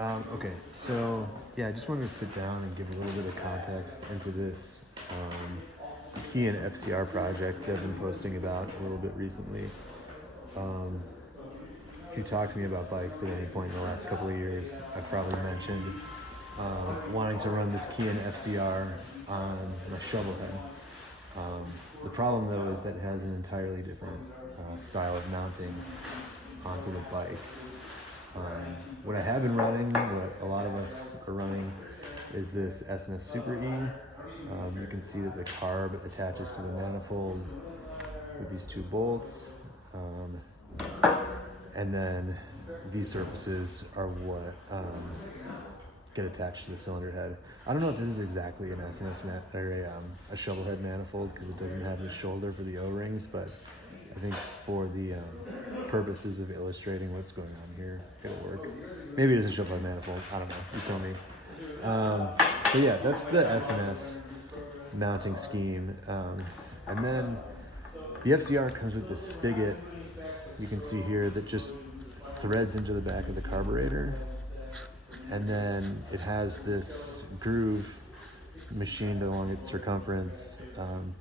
Okay, so yeah, I just wanted to sit down and give a little bit of context into this Keihin FCR project that I've been posting about a little bit recently. If you talk to me about bikes at any point in the last couple of years, I've probably mentioned wanting to run this Keihin FCR on my Shovelhead. The problem though is that it has an entirely different style of mounting onto the bike. What I have been running, what a lot of us are running, is this S&S Super E. You can see that the carb attaches to the manifold with these two bolts. And then these surfaces are what get attached to the cylinder head. I don't know if this is exactly an S&S or a Shovelhead manifold because it doesn't have the shoulder for the O-rings, but I think for the purposes of illustrating what's going on here, it'll work. Maybe it is a Shovelhead manifold. I don't know. You tell me. So yeah, that's the S&S mounting scheme. And then the FCR comes with this spigot, you can see here, that just threads into the back of the carburetor. And then it has this groove machined along its circumference,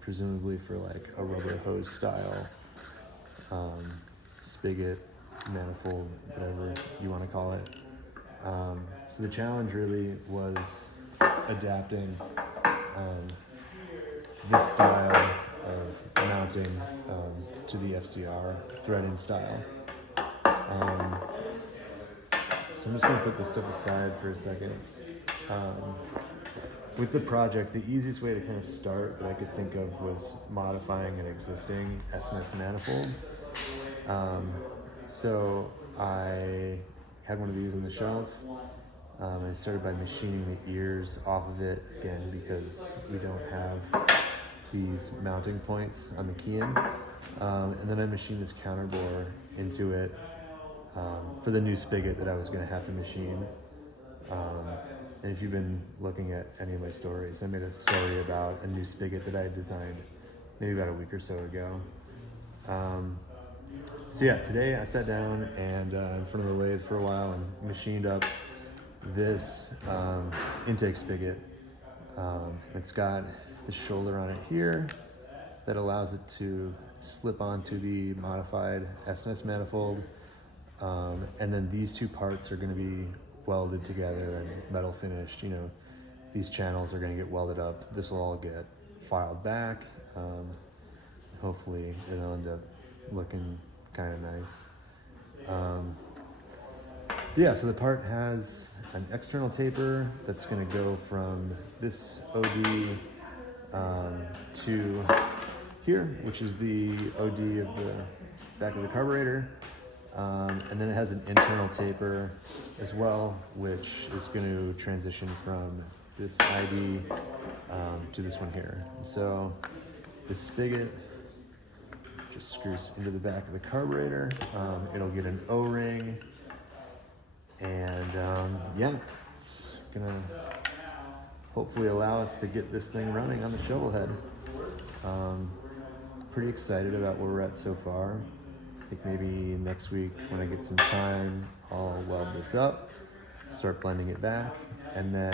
presumably for like a rubber hose style spigot, manifold, whatever you want to call it. So the challenge really was adapting this style of mounting to the FCR thread-in style. So I'm just going to put this stuff aside for a second. With the project, the easiest way to kind of start that I could think of was modifying an existing S&S manifold. So I had one of these on the shelf. I started by machining the ears off of it, again, because we don't have these mounting points on the Keihin. And then I machined this counterbore into it for the new spigot that I was going to have to machine. And if you've been looking at any of my stories, I made a story about a new spigot that I had designed maybe about a week or so ago. So yeah, today I sat down and in front of the lathe for a while and machined up this intake spigot. It's got the shoulder on it here that allows it to slip onto the modified S&S manifold. And then these two parts are going to be welded together and metal finished. You know, these channels are going to get welded up. This will all get filed back. Hopefully it'll end up looking kind of nice. Yeah, so the part has an external taper that's going to go from this OD to here, which is the OD of the back of the carburetor. And then it has an internal taper as well, which is going to transition from this ID to this one here. And so the spigot just screws into the back of the carburetor. It'll get an O-ring, and yeah, it's gonna hopefully allow us to get this thing running on the Shovelhead. Pretty excited about where we're at so far. I think maybe next week when I get some time, I'll weld this up, start blending it back, and then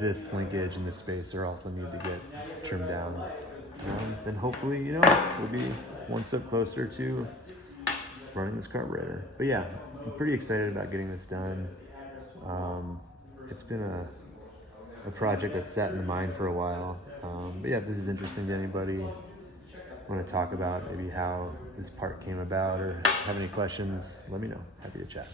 this linkage and this spacer also need to get trimmed down. Then hopefully, you know, we'll be one step closer to running this carburetor. But yeah, I'm pretty excited about getting this done. It's been a project that's sat in the mind for a while. But yeah, if this is interesting to anybody, want to talk about maybe how this part came about or have any questions, let me know. Happy to chat.